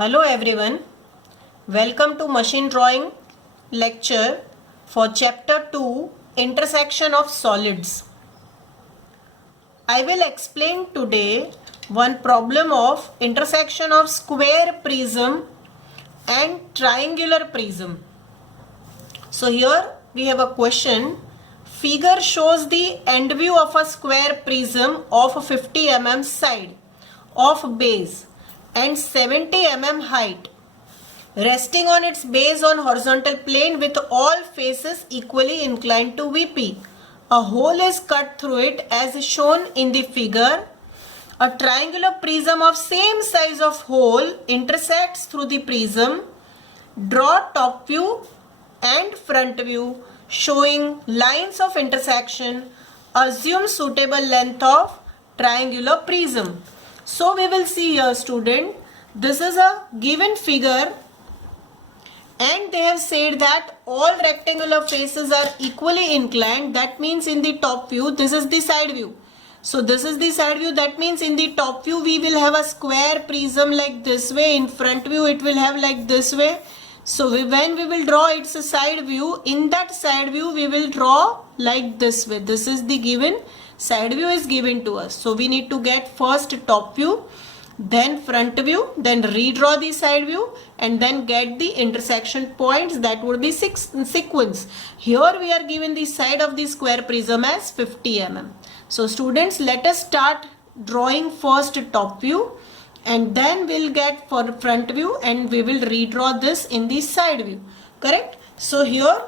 Hello everyone, welcome to machine drawing lecture for chapter 2 intersection of solids. I will explain today one problem of intersection of square prism and triangular prism. So here we have a question. Figure shows the end view of a square prism of 50 mm side of base and 70 mm height, resting on its base on horizontal plane with all faces equally inclined to VP. A hole is cut through it as shown in the figure. A triangular prism of same size of hole intersects through the prism. Draw top view and front view showing lines of intersection. Assume suitable length of triangular prism. So we will see here, student, this is a given figure and they have said that all rectangular faces are equally inclined. That means in the top view, this is the side view. So this is the side view. That means in the top view we will have a square prism like this way. In front view it will have like this way. So when we will draw its a side view, in that side view we will draw like this way. This is the given side view is given to us. So we need to get first top view, then front view, then redraw the side view and then get the intersection points. That would be sequence. Here we are given the side of the square prism as 50 mm. So students, let us start drawing first top view and then we'll get for front view and we will redraw this in the side view. Correct? So here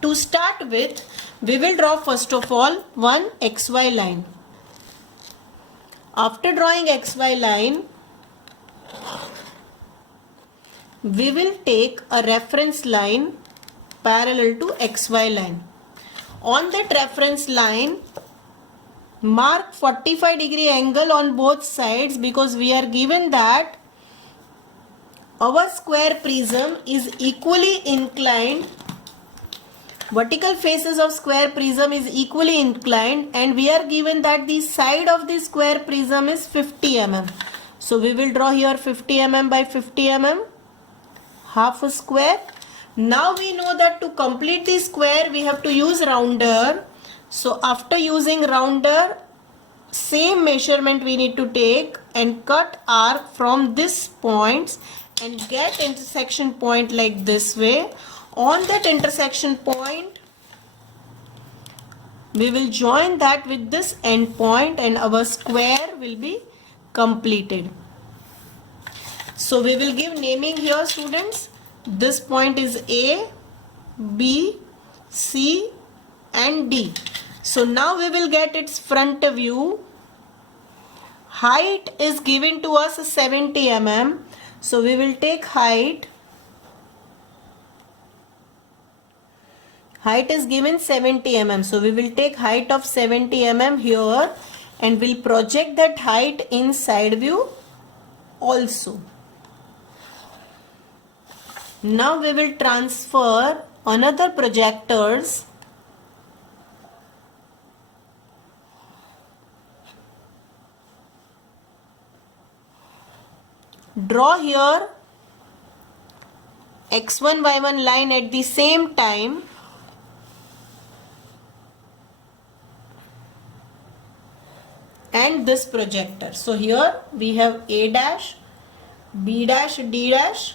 to start with, we will draw first of all one XY line. After drawing XY line, we will take a reference line parallel to XY line. On that reference line, mark 45-degree angle on both sides because we are given that our square prism is equally inclined. Vertical faces of square prism is equally inclined and we are given that the side of the square prism is 50 mm. So we will draw here 50 mm by 50 mm, half a square. Now we know that to complete the square we have to use rounder. So after using rounder, same measurement we need to take and cut arc from this points and get intersection point like this way. On that intersection point, we will join that with this end point and our square will be completed. So we will give naming here, students. This point is A, B, C and D. So now we will get its front view. Height is given to us 70 mm. So we will take height. Height is given 70 mm. So we will take height of 70 mm here and we'll project that height in side view also. Now we will transfer another projectors. Draw here x1 y1 line at the same time. And this projector. So here we have A dash, B dash, D dash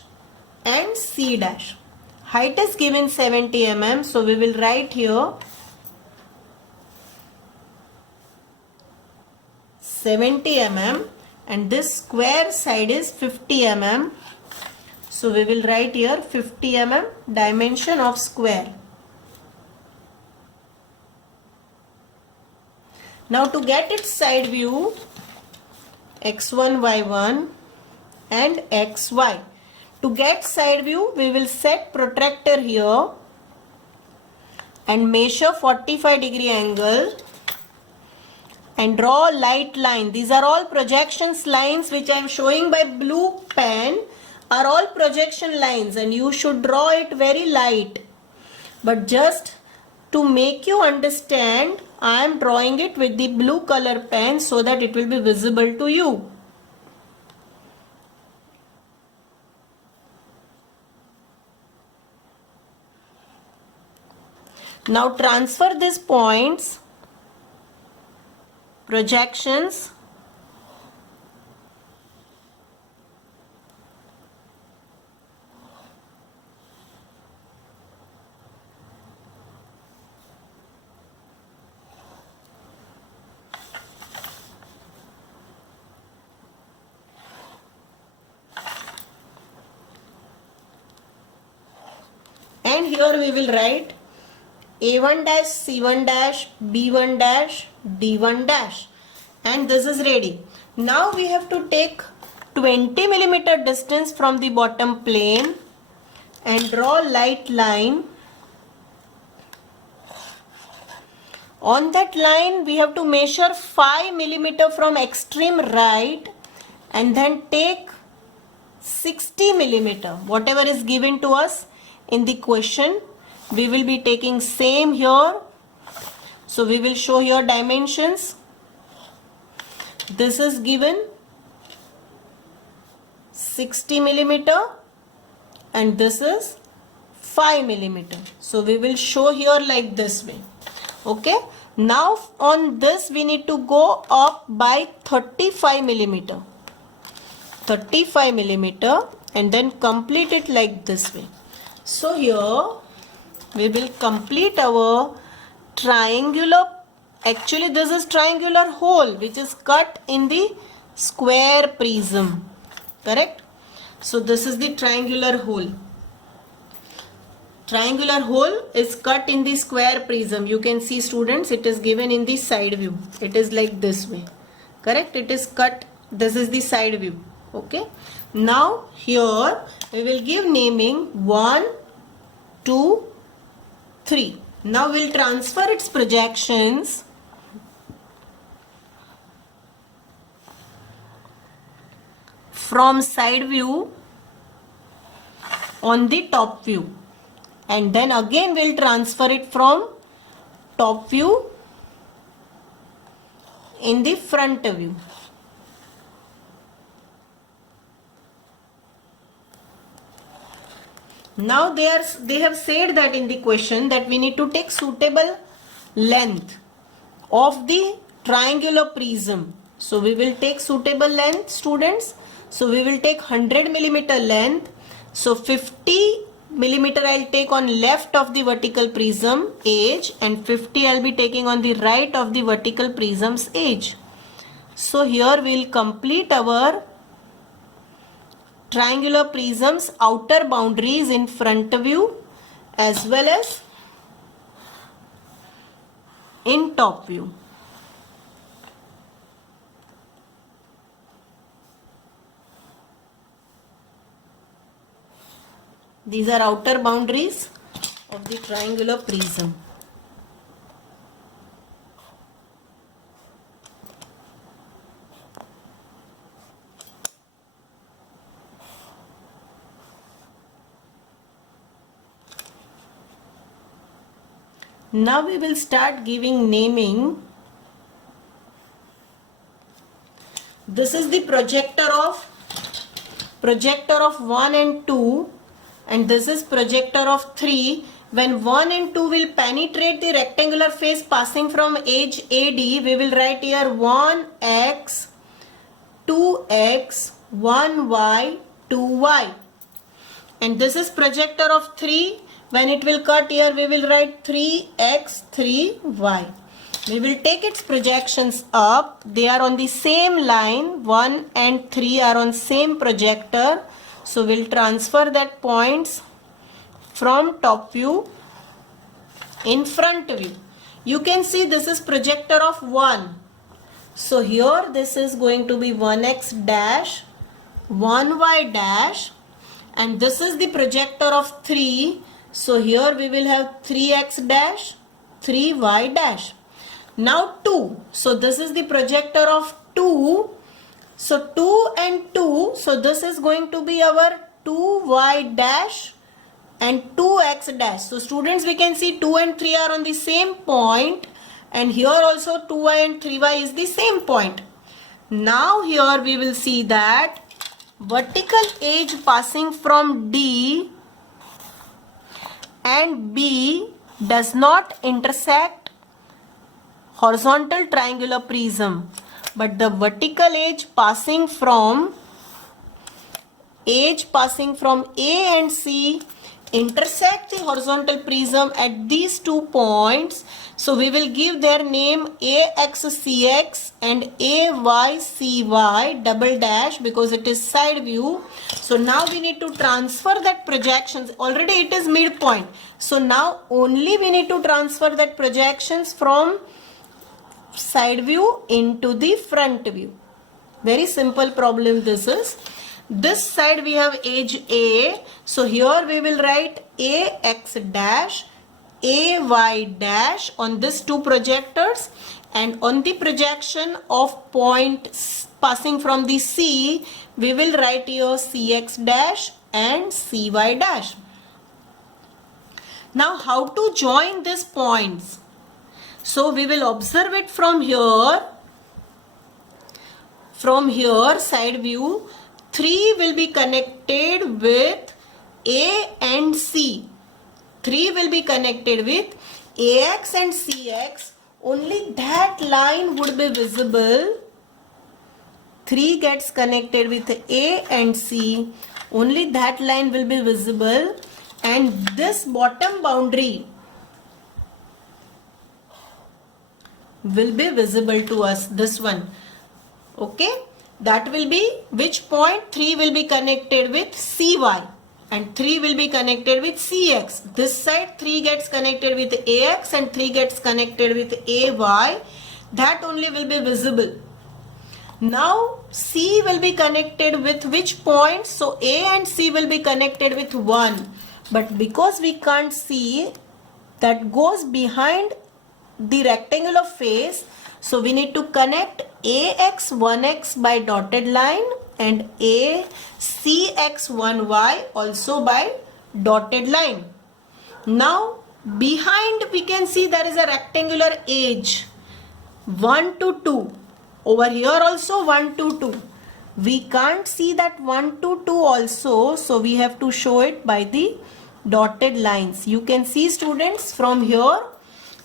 and C dash. Height is given 70 mm. So we will write here 70 mm and this square side is 50 mm. So we will write here 50 mm dimension of square. Now to get its side view, x1, y1 and xy. To get side view, we will set protractor here and measure 45-degree angle and draw a light line. These are all projections lines which I am showing by blue pen are all projection lines and you should draw it very light. But just to make you understand, I am drawing it with the blue color pen so that it will be visible to you. Now transfer these points, projections, and here we will write A1 dash, C1 dash, B1 dash, D1 dash, and this is ready. Now we have to take 20 millimeter distance from the bottom plane and draw light line. On that line we have to measure 5 millimeter from extreme right and then take 60 millimeter, whatever is given to us in the question. We will be taking same here. So we will show here dimensions. This is given 60 millimeter and this is 5 millimeter. So we will show here like this way. Okay. Now on this we need to go up by 35 millimeter. 35 millimeter and then complete it like this way. So here we will complete our triangular, actually this is triangular hole which is cut in the square prism, correct? So this is the triangular hole. Triangular hole is cut in the square prism. You can see, students, it is given in the side view. It is like this way, correct? It is cut, this is the side view. Okay. Now here we will give naming 1, 2, 3. Now we'll transfer its projections from side view on the top view, and then again we'll transfer it from top view in the front view. Now they have said that in the question that we need to take suitable length of the triangular prism. So we will take suitable length, students. So we will take 100 millimeter length. So 50 millimeter I'll take on left of the vertical prism edge and 50 I'll be taking on the right of the vertical prism's edge. So here we'll complete our triangular prism's outer boundaries in front view as well as in top view. These are outer boundaries of the triangular prism. Now we will start giving naming. This is the projector of 1 and 2, and this is projector of 3. When 1 and 2 will penetrate the rectangular face passing from edge AD, we will write here 1x, 2x, 1y, 2y. And this is projector of 3. When it will cut here, we will write 3x, 3y. We will take its projections up. They are on the same line. 1 and 3 are on same projector. So we'll transfer that points from top view in front view. You can see this is projector of 1. So here this is going to be 1x dash, 1y dash, and this is the projector of 3. So here we will have 3x dash, 3y dash. Now 2. So this is the projector of 2. So 2 and 2. So this is going to be our 2y dash and 2x dash. So students, we can see 2 and 3 are on the same point, and here also 2y and 3y is the same point. Now here we will see that vertical edge passing from D and B does not intersect horizontal triangular prism, but the vertical edge passing from A and C intersect the horizontal prism at these 2 points. So we will give their name AXCX and AYCY double dash because it is side view. So now we need to transfer that projections. Already it is midpoint. So now only we need to transfer that projections from side view into the front view. Very simple problem this is. This side we have edge A. So here we will write AX dash, AY dash on these 2 projectors, and on the projection of point passing from the C, we will write here CX dash and CY dash. Now how to join these points? So we will observe it from here. From here, side view, 3 will be connected with A and C. 3 will be connected with AX and CX. Only that line would be visible. 3 gets connected with A and C. Only that line will be visible. And this bottom boundary will be visible to us. This one. Okay. That will be which point? 3 will be connected with CY and 3 will be connected with CX. This side 3 gets connected with AX and 3 gets connected with AY. That only will be visible. Now C will be connected with which point? So A and C will be connected with 1. But because we can't see, that goes behind the rectangular face. So we need to connect AX 1X by dotted line and ACX 1Y also by dotted line. Now behind we can see there is a rectangular edge 1 to 2. Over here also 1 to 2. We can't see that 1 to 2 also, so we have to show it by the dotted lines. You can see, students, from here,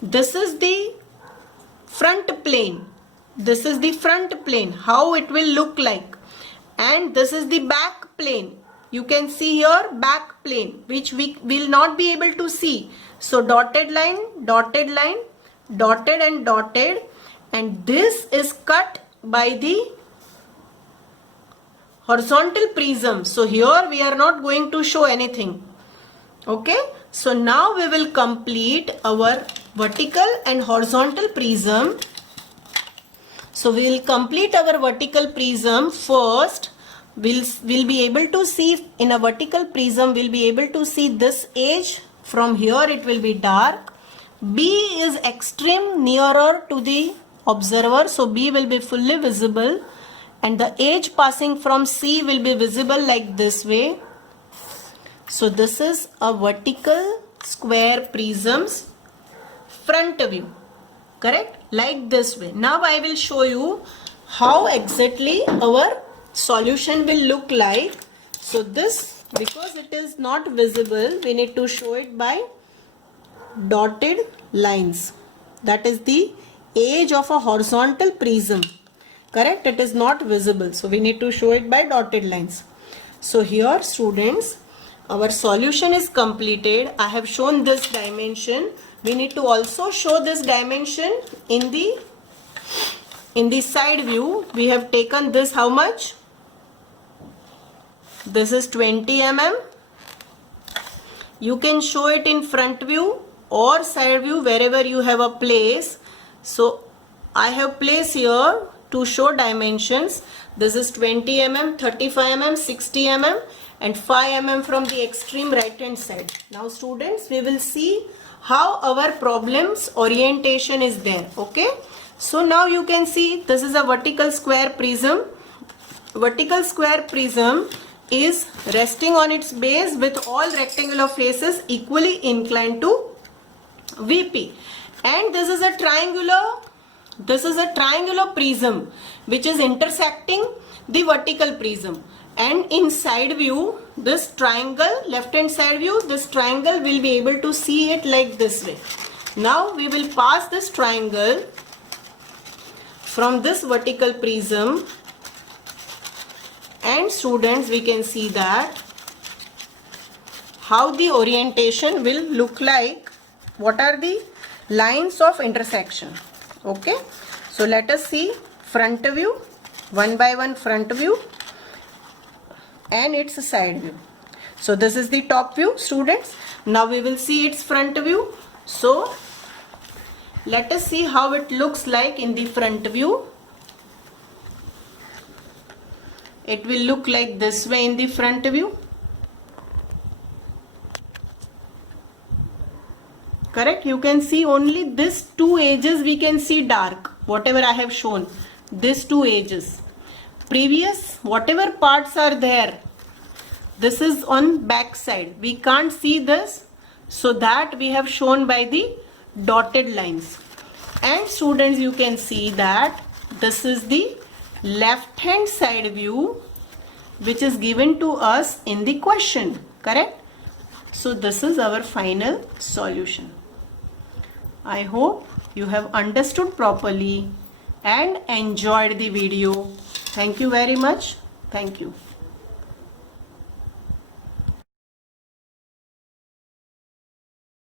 this is the front plane. This is the front plane, how it will look like. And this is the back plane. You can see here back plane, which we will not be able to see. So dotted line, dotted line, dotted and dotted. And this is cut by the horizontal prism. So here we are not going to show anything. Okay. So now we will complete our vertical and horizontal prism. So we will complete our vertical prism. First, we'll be able to see in a vertical prism, we'll be able to see this edge. From here it will be dark. B is extreme nearer to the observer. So B will be fully visible. And the edge passing from C will be visible like this way. So this is a vertical square prism's front view. Correct? Like this way. Now I will show you how exactly our solution will look like. So this, because it is not visible, we need to show it by dotted lines. That is the edge of a horizontal prism. Correct? It is not visible. So we need to show it by dotted lines. So here, students, our solution is completed. I have shown this dimension. We need to also show this dimension in the side view. We have taken this how much? This is 20 mm. You can show it in front view or side view wherever you have a place. So I have place here to show dimensions. This is 20 mm, 35 mm, 60 mm and 5 mm from the extreme right hand side. Now students, we will see how our problem's orientation is there. Okay. So now you can see this is a vertical square prism. Vertical square prism is resting on its base with all rectangular faces equally inclined to VP. And this is a triangular prism which is intersecting the vertical prism. and in side view, this triangle, left hand side view, this triangle will be able to see it like this way. Now we will pass this triangle from this vertical prism, and students, we can see that how the orientation will look like, what are the lines of intersection. Okay, so let us see front view, one by one front view and its side view. So this is the top view, students. Now we will see its front view. So let us see how it looks like in the front view. It will look like this way in the front view. Correct? You can see only this two edges we can see dark, whatever I have shown, these two edges. Previous, whatever parts are there, this is on back side. We can't see this, so that we have shown by the dotted lines. And students, you can see that this is the left hand side view which is given to us in the question. Correct? So this is our final solution. I hope you have understood properly and enjoyed the video. Thank you very much. Thank you.